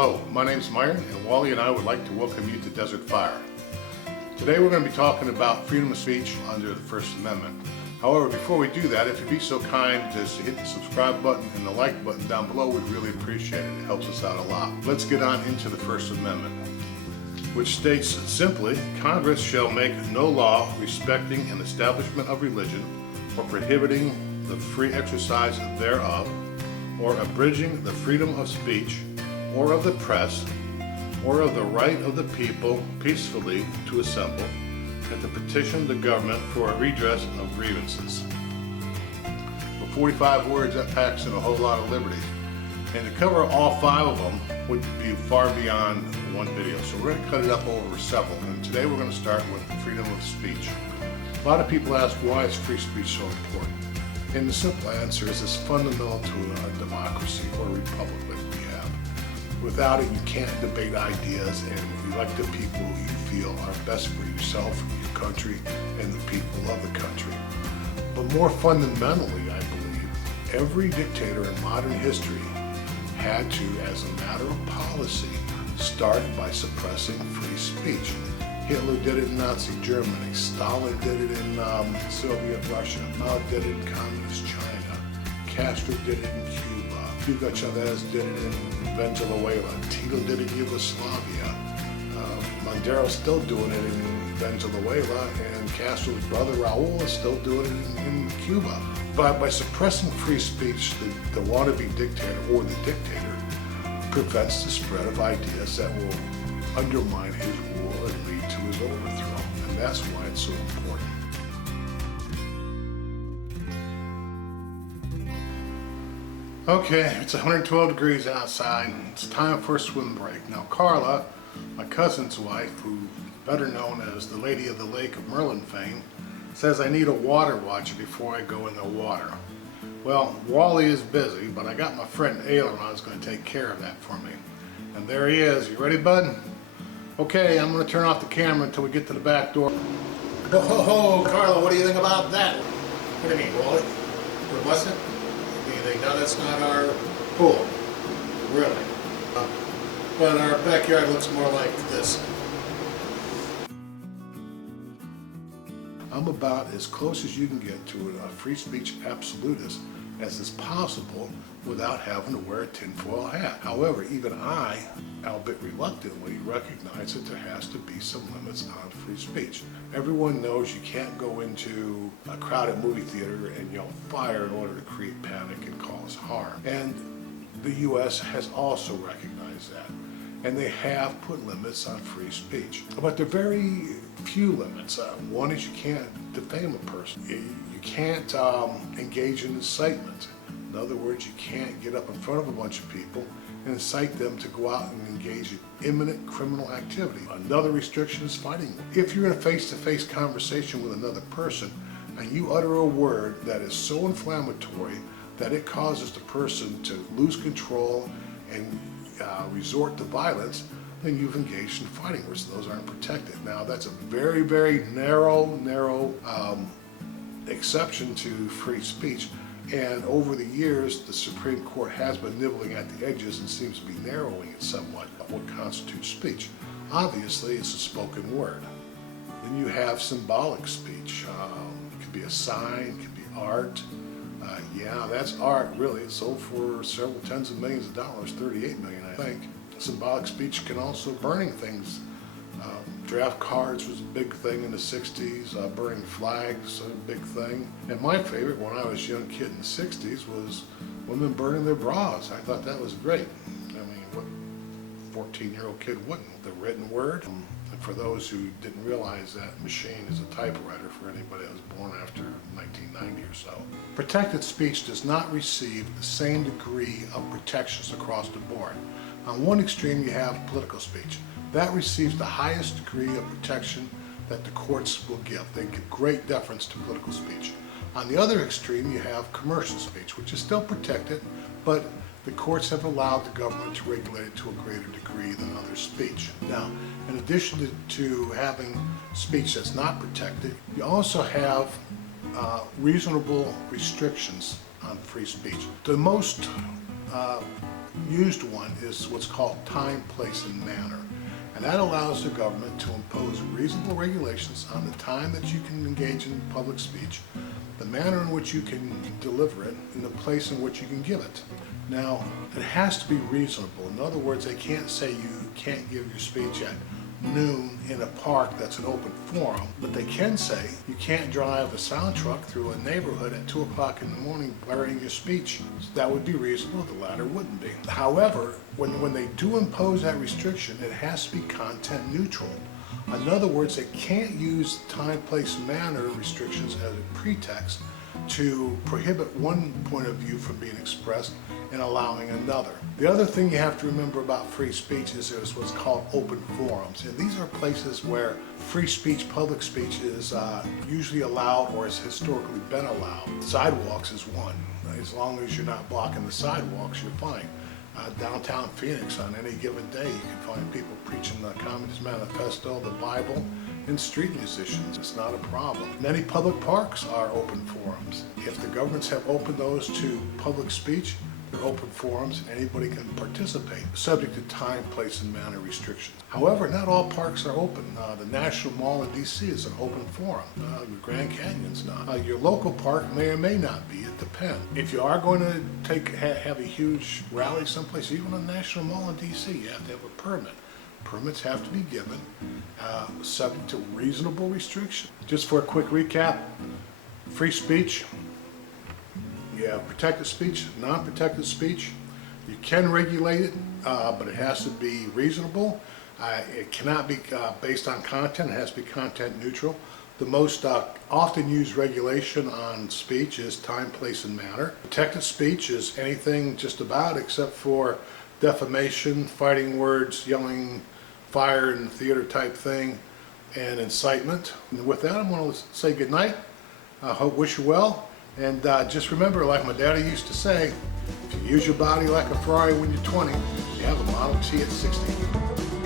Hello, my name is Myron, and Wally and I would like to welcome you to Desert Fire. Today we're going to be talking about freedom of speech under the First Amendment. However, before we do that, if you'd be so kind as to hit the subscribe button and the like button down below, we'd really appreciate it. It helps us out a lot. Let's get on into the First Amendment, which states simply, Congress shall make no law respecting an establishment of religion or prohibiting the free exercise thereof, or abridging the freedom of speech, or of the press, or of the right of the people peacefully to assemble, and to petition the government for a redress of grievances. For 45 words, that packs in a whole lot of liberties. And to cover all 5 of them would be far beyond one video. So we're going to cut it up over several. And today we're going to start with freedom of speech. A lot of people ask, why is free speech so important? And the simple answer is it's fundamental to a democracy or a republic like we have. Without it, you can't debate ideas and elect the people you feel are best for yourself, your country, and the people of the country. But more fundamentally, I believe, every dictator in modern history had to, as a matter of policy, start by suppressing free speech. Hitler did it in Nazi Germany, Stalin did it in Soviet Russia, Mao did it in Communist China, Castro did it in Cuba, Hugo Chavez did it in Venezuela, Tito did it in Yugoslavia, Mandero's still doing it in Venezuela, and Castro's brother Raul is still doing it in Cuba. But by suppressing free speech, the wannabe dictator or the dictator prevents the spread of ideas that will undermine his rule and lead to his overthrow. And that's why it's so important. Okay, it's 112 degrees outside. It's time for a swim break. Now Carla, my cousin's wife, who better known as the Lady of the Lake of Merlin fame, says I need a water watcher before I go in the water. Well, Wally is busy, but I got my friend Aileron who's going to take care of that for me. And there he is. You ready, bud? Okay, I'm going to turn off the camera until we get to the back door. Ho, ho, ho, Carla, what do you think about that? What do you mean, Wally? We're busted? Do you think, no, that's not our pool? Really? But our backyard looks more like this. I'm about as close as you can get to a free speech absolutist as is possible without having to wear a tinfoil hat. However, even I, albeit reluctantly, recognize that there has to be some limits on free speech. Everyone knows you can't go into a crowded movie theater and yell fire in order to create panic and cause harm. And the U.S. has also recognized that. And they have put limits on free speech. But there are very few limits. One is you can't defame a person. You can't engage in incitement. In other words, you can't get up in front of a bunch of people and incite them to go out and engage in imminent criminal activity. Another restriction is fighting. If you're in a face-to-face conversation with another person and you utter a word that is so inflammatory that it causes the person to lose control and resort to violence, then you've engaged in fighting words. Those aren't protected. Now that's a very, very narrow exception to free speech. And over the years, the Supreme Court has been nibbling at the edges and seems to be narrowing it somewhat of what constitutes speech. Obviously, it's a spoken word. Then you have symbolic speech. It could be a sign, it could be art. Yeah, that's art, really. It's sold for several tens of millions of dollars, 38 million, I think. Symbolic speech can also burning things. Draft cards was a big thing in the 60s, burning flags, a big thing. And my favorite when I was a young kid in the 60s was women burning their bras. I thought that was great. I mean, what 14-year-old kid wouldn't? The written word. And for those who didn't realize, that machine is a typewriter for anybody that was born after 1990 or so. Protected speech does not receive the same degree of protections across the board. On one extreme, you have political speech. That receives the highest degree of protection that the courts will give. They give great deference to political speech. On the other extreme, you have commercial speech, which is still protected, but the courts have allowed the government to regulate it to a greater degree than other speech. Now, in addition to having speech that's not protected, you also have reasonable restrictions on free speech. The most used one is what's called time, place, and manner. And that allows the government to impose reasonable regulations on the time that you can engage in public speech, the manner in which you can deliver it, and the place in which you can give it. Now, it has to be reasonable. In other words, they can't say you can't give your speech at noon in a park that's an open forum, but they can say you can't drive a sound truck through a neighborhood at 2 o'clock in the morning blaring your speech. That would be reasonable, the latter wouldn't be. However, when they do impose that restriction, it has to be content neutral. In other words, they can't use time, place, manner restrictions as a pretext to prohibit one point of view from being expressed and allowing another. The other thing you have to remember about free speech is there's what's called open forums, and these are places where free speech, public speech is usually allowed or has historically been allowed. Sidewalks is one. As long as you're not blocking the sidewalks, you're fine. Downtown Phoenix, on any given day, you can find people preaching the Communist Manifesto, the Bible, and street musicians. It's not a problem. Many public parks are open forums. If the governments have opened those to public speech, they're open forums. Anybody can participate, subject to time, place, and manner restrictions. However, not all parks are open. The National Mall in D.C. is an open forum. The Grand Canyon's not. Your local park may or may not be. It depends. If you are going to have a huge rally someplace, even a National Mall in D.C., you have to have a permit. Permits have to be given, subject to reasonable restriction. Just for a quick recap, free speech, protected speech, non-protected speech. You can regulate it, but it has to be reasonable. It cannot be based on content. It has to be content neutral. The most often used regulation on speech is time, place, and manner. Protected speech is anything just about except for defamation, fighting words, yelling fire in the theater type thing, and incitement. And with that, I'm going to say good night. I wish you well. And just remember, like my daddy used to say, if you use your body like a Ferrari when you're 20, you have a Model T at 60.